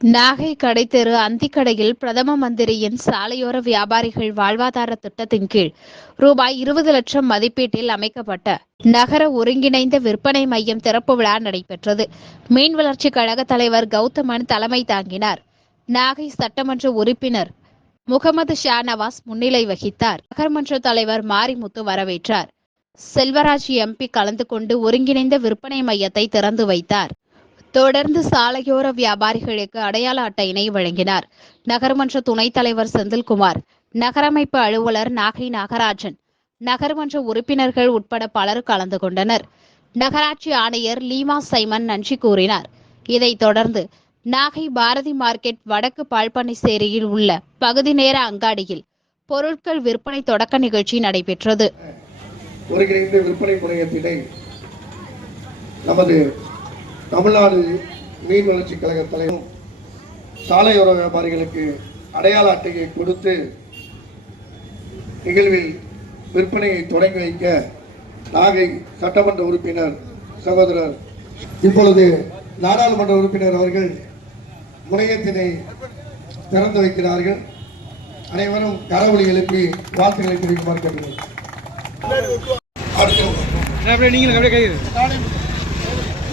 நாகை கடைத்தெரு அந்திக்கடையில் பிரதம மந்திரியின் சாலையோர வியாபாரிகள் வாழ்வாதார திட்டத்தின் கீழ் ரூபாய் இருபது லட்சம் மதிப்பீட்டில் அமைக்கப்பட்ட நகர ஒருங்கிணைந்த விற்பனை மையம் திறப்பு விழா நடைபெற்றது. மீன் வளர்ச்சி கழக தலைவர் கௌதமன் தலைமை தாங்கினார். நாகை சட்டமன்ற உறுப்பினர் முகமது ஷா நவாஸ் முன்னிலை வகித்தார். நகர்மன்ற தலைவர் மாரிமுத்து வரவேற்றார். செல்வராஜ் எம்பி கலந்து கொண்டு ஒருங்கிணைந்த விற்பனை மையத்தை திறந்து வைத்தார். தொடர்ந்து சாலையோர வியாபாரிகளுக்கு அடையாள அட்டையினை வழங்கினார். நகர்மன்ற துணைத் தலைவர் செந்தில்குமார் நகரமைப்பு அலுவலர் நாகை நாகராஜன் நகர்மன்ற உறுப்பினர்கள் உட்பட பலர் கலந்து கொண்டனர். நகராட்சி ஆணையர் லீமா சைமன் நன்றி கூறினார். இதைத் தொடர்ந்து நாகை பாரதி மார்க்கெட் வடக்கு பால்பனிசேரியில் உள்ள பகுதி நேர அங்காடியில் பொருட்கள் விற்பனை தொடக்க நிகழ்ச்சி நடைபெற்றது. ஒருங்கிணைந்த விற்பனை முனையத்தினை நமது தமிழ்நாடு மீன் வளர்ச்சி கழக தலைவரும் சாலையோர வியாபாரிகளுக்கு அடையாள அட்டையை கொடுத்து நிகழ்வில் விற்பனையை தொடங்கி வைக்க நாகை சட்டமன்ற உறுப்பினர் சகோதரர் இப்பொழுது நாடாளுமன்ற உறுப்பினர் அவர்கள் முனையத்தினை திறந்து வைக்கிறார்கள். அனைவரும் கரவொலி எழுப்பி வாழ்த்துக்களை தெரிவிக்குமாறு கேட்டுள்ளோம்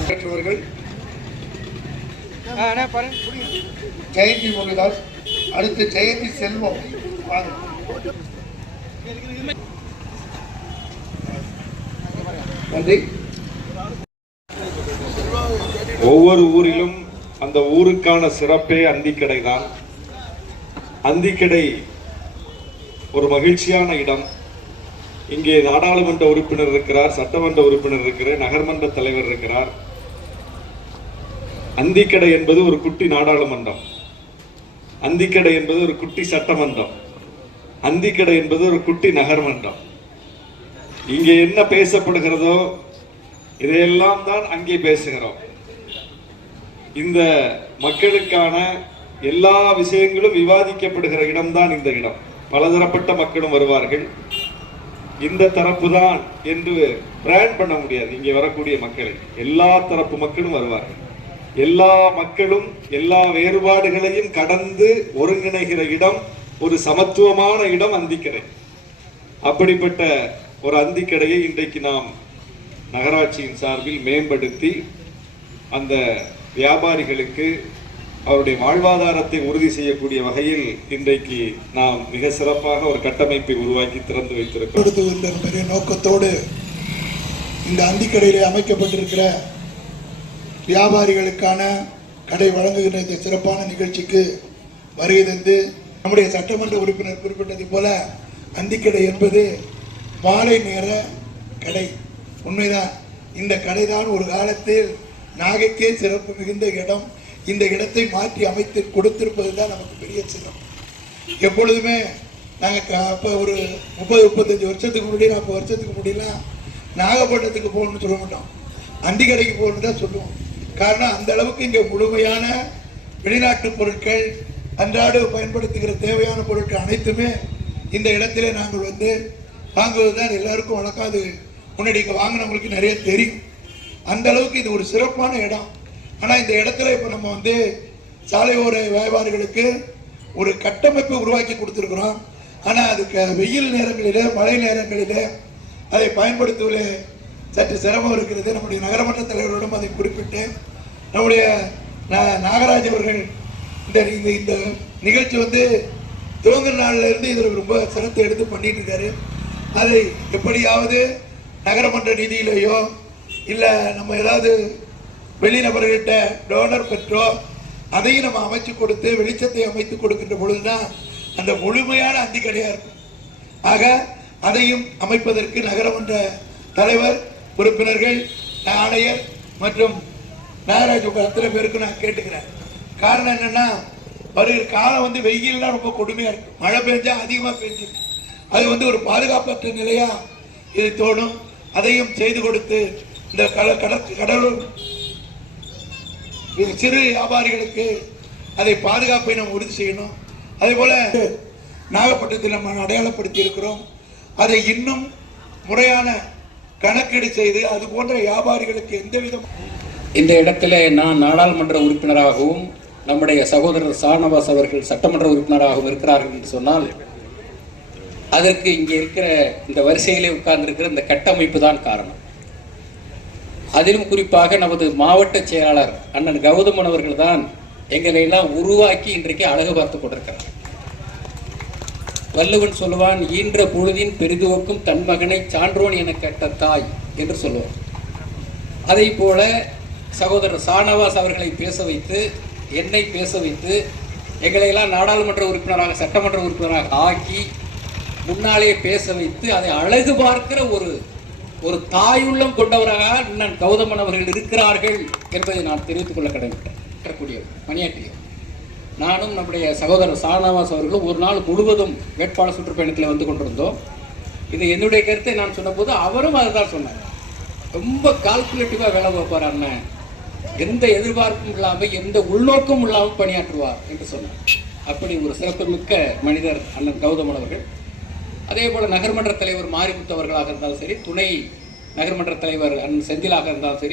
பாருங்க ஜெயந்தி முருகதாஸ் அடுத்து ஜெயந்தி செல்வம். வாங்க. நன்றி. ஒவ்வொரு ஊரிலும் அந்த ஊருக்கான சிறப்பே அந்திக்கடை தான். அந்திக்கடை ஒரு மகிழ்ச்சியான இடம். இங்கே நாடாளுமன்ற உறுப்பினர் இருக்கிறார் சட்டமன்ற உறுப்பினர் இருக்கிறார் நகர்மன்ற தலைவர் இருக்கிறார். அந்திக்கடை என்பது ஒரு குட்டி நாடாளுமன்றம். அந்திக்கடை என்பது ஒரு குட்டி சட்டமன்றம். அந்திக்கடை என்பது ஒரு குட்டி நகர்மன்றம். இங்கே என்ன பேசப்படுகிறதோ இதையெல்லாம் தான் அங்கே பேசுகிறோம். இந்த மக்களுக்கான எல்லா விஷயங்களும் விவாதிக்கப்படுகிற இடம்தான் இந்த இடம். பலதரப்பட்ட மக்களும் வருவார்கள். இந்த தரப்பு தான் என்று பிராண்ட் பண்ண முடியாது. இங்கே வரக்கூடிய மக்களை. எல்லா தரப்பு மக்களும் வருவார்கள். எல்லா மக்களும் எல்லா வேறுபாடுகளையும் கடந்து ஒருங்கிணைகிற இடம் ஒரு சமத்துவமான இடம் அந்திக்கடை அப்படிப்பட்ட ஒரு அந்திக்கடையை இன்றைக்கு நாம் நகராட்சியின் சார்பில் மேம்படுத்தி அந்த வியாபாரிகளுக்கு அவருடைய வாழ்வாதாரத்தை உறுதி செய்யக்கூடிய வகையில் இன்றைக்கு நாம் மிக சிறப்பாக ஒரு கட்டமைப்பை உருவாக்கி திறந்து வைத்திருக்கிறோம். பெரிய நோக்கத்தோடு இந்த அந்திக்கடையில் அமைக்கப்பட்டிருக்கிற வியாபாரிகளுக்கான கடை வழங்குகின்ற இந்த சிறப்பான நிகழ்ச்சிக்கு வருகை தந்து நம்முடைய சட்டமன்ற உறுப்பினர் குறிப்பிட்டது போல அந்திக்கடை என்பது மாலை நேர கடை. உண்மைதான் இந்த கடை தான் ஒரு காலத்தில் நாகைக்கே சிறப்பு மிகுந்த இடம். இந்த இடத்தை மாற்றி அமைத்து கொடுத்திருப்பது தான் நமக்கு பெரிய சிறப்பு. எப்பொழுதுமே நாங்கள் அப்போ ஒரு முப்பது முப்பத்தஞ்சு வருஷத்துக்கு முன்னாடி நாற்பது வருஷத்துக்கு முன்னாடிலாம் நாகப்பட்டினத்துக்கு போகணும்னு சொல்ல மாட்டோம். அந்திக்கடைக்கு போகணும்னு தான் சொல்லுவோம். காரணம் அந்த அளவுக்கு இங்கே முழுமையான வெளிநாட்டு பொருட்கள் அன்றாட பயன்படுத்துகிற தேவையான பொருட்கள் அனைத்துமே இந்த இடத்திலே நாங்கள் வந்து வாங்குவது தான் எல்லாருக்கும் வழக்கம் அது முன்னாடி இங்கே வாங்கினவங்களுக்கு நிறைய தெரியும். அந்த அளவுக்கு இது ஒரு சிறப்பான இடம். ஆனால் இந்த இடத்துல இப்போ நம்ம வந்து சாலையோர வியாபாரிகளுக்கு ஒரு கட்டமைப்பு உருவாக்கி கொடுத்துருக்குறோம். ஆனால் அதுக்கு வெயில் நேரங்களில் மழை நேரங்களில் அதை பயன்படுத்துவதில் சற்று சிரமம் இருக்கிறது. நம்முடைய நகரமன்ற தலைவரிடம் அதை குறிப்பிட்டு நம்முடைய நா- நாகராஜ் அவர்கள் இந்த இந்த இந்த நிகழ்ச்சி வந்து துவங்குற நாளிலிருந்து இதில் ரொம்ப சிரத்தை எடுத்து பண்ணிட்டு இருக்காரு. அதை எப்படியாவது நகரமன்ற நிதியிலேயோ இல்லை நம்ம ஏதாவது வெளிநபர்கள்ட்ட டோனர் பெற்றோ அதையும் நம்ம அமைச்சு கொடுத்து வெளிச்சத்தை அமைத்து கொடுக்கின்ற பொழுதுதான் அந்த முழுமையான அந்தி கடையாக இருக்கும். ஆக அதையும் அமைப்பதற்கு நகரமன்ற தலைவர் உறுப்பினர்கள் ஆணையர் மற்றும் நாகராஜ் உங்க அத்தனை பேருக்கு நான் கேட்டுக்கிறேன். காரணம் என்னன்னா வருகிற காலம் வந்து வெயில்லாம் ரொம்ப கொடுமையா இருக்கு. மழை பெஞ்சா அதிகமா பெஞ்சிருக்கு. அது வந்து ஒரு பாதுகாப்பற்ற நிலையா இது தோணும். அதையும் செய்து கொடுத்து இந்த கட கடற்கு கடலூர் சிறு வியாபாரிகளுக்கு அதை பாதுகாப்பை நம்ம உறுதி செய்யணும். அதே போல நாகப்பட்டினத்தில் நம்ம அடையாளப்படுத்தி இருக்கிறோம். அதை இன்னும் முறையான கணக்கீடு செய்து அது போன்ற வியாபாரிகளுக்கு எந்த விதம் இந்த இடத்துல நான் நாடாளுமன்ற உறுப்பினராகவும் நம்முடைய சகோதரர் சானவாஸ் அவர்கள் சட்டமன்ற உறுப்பினராகவும் இருக்கிறார்கள் என்று சொன்னால் அதற்கு இங்கே இருக்கிற இந்த வரிசையிலே உட்கார்ந்திருக்கிற இந்த கட்டமைப்பு தான் காரணம். அதிலும் குறிப்பாக நமது மாவட்ட செயலாளர் அண்ணன் கௌதமன் அவர்கள் தான் எங்களை எல்லாம் உருவாக்கி இன்றைக்கு அழகு பார்த்து கொண்டிருக்கிறார். வள்ளுவன் சொல்லுவான் ஈன்ற பொழுதின் பெரிதுவக்கும் தன் மகனை சான்றோன் என கேட்ட தாய் என்று சொல்லுவார். அதை போல சகோதரர் சானவாஸ் அவர்களை பேச வைத்து என்னை பேச வைத்து எங்களையெல்லாம் நாடாளுமன்ற உறுப்பினராக சட்டமன்ற உறுப்பினராக ஆக்கி முன்னாலே பேச வைத்து அதை அழகு பார்க்கிற ஒரு ஒரு தாயுள்ளம் கொண்டவராக அண்ணன் கௌதமன் அவர்கள் இருக்கிறார்கள் என்பதை நான் தெரிவித்துக் கொள்ள கடமைப்பட்டக்கூடியவர் பணியாற்றியவர் நானும் நம்முடைய சகோதரர் சானவாஸ் அவர்களும் ஒரு நாள் முழுவதும் வேட்பாளர் சுற்றுப்பயணத்தில் வந்து கொண்டிருந்தோம். இது என்னுடைய கருத்தை நான் சொன்னபோது அவரும் அதுதான் சொன்னார். ரொம்ப கால்குலேட்டிவாக வேலை பார்ப்பார் அண்ணன். எந்த எதிர்பார்ப்பும் இல்லாமல் எந்த உள்நோக்கமும் இல்லாமல் பணியாற்றுவார் என்று சொன்னார். அப்படி ஒரு சிறப்புமிக்க மனிதர் அண்ணன் கௌதமன் அவர்கள். அதே போல நகர்மன்ற தலைவர் மாரிமுத்து அவர்களாக இருந்தாலும் சரி துணை நகர்மன்ற தலைவர் அண்ணன் செந்திலாக இருந்தாலும் சரி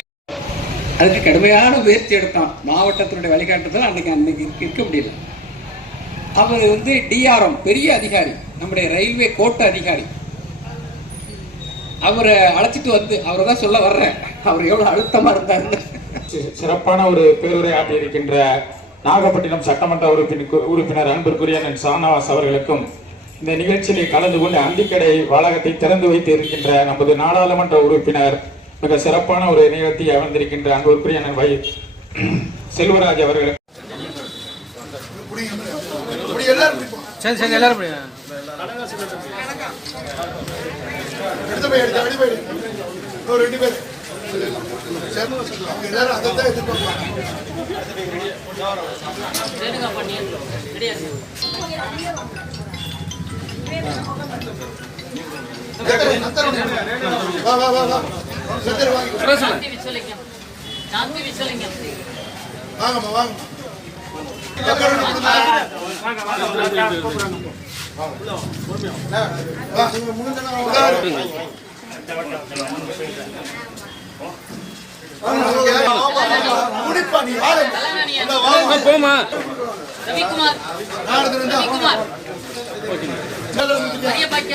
அதுக்கு கடுமையான முயற்சி எடுத்தான். மாவட்டத்தினுடைய வழிகாட்டுதல் அன்னைக்கு அன்னைக்கு இருக்க- முடியல. அவர் வந்து டிஆர்எம் பெரிய அதிகாரி நம்முடைய ரயில்வே கோட்ட அதிகாரி. அவரை அழைச்சிட்டு வந்து அவரை தான் சொல்ல வர்றேன். அவர் எவ்வளவு அழுத்தமா இருந்தாருன்னு. சிறப்பான ஒரு பேருரை ஆற்றியிருக்கின்ற நாகப்பட்டினம் சட்டமன்ற உறுப்பினர் உறுப்பினர் அன்பிற்குரிய சானவாஸ் அவர்களுக்கும் இந்த நிகழ்ச்சியிலே கலந்து கொண்டு அந்திக்கடை வளாகத்தை திறந்து வைத்து இருக்கின்ற நமது நாடாளுமன்ற உறுப்பினர் மிக சிறப்பான ஒரு நிகழ்த்தி அமர்ந்திருக்கின்ற அன்பிற்குரிய வை செல்வராஜ் அவர்களுக்கு. சரி சரி எல்லாரும் எடுத்து போய் எடுத்து ரெண்டு பேர். அவங்க எல்லாரும் அதை தான் வாங்க. முடிஞ்ச போமா ரவிக்குமார். ரவிக்குமார். பாருங்க.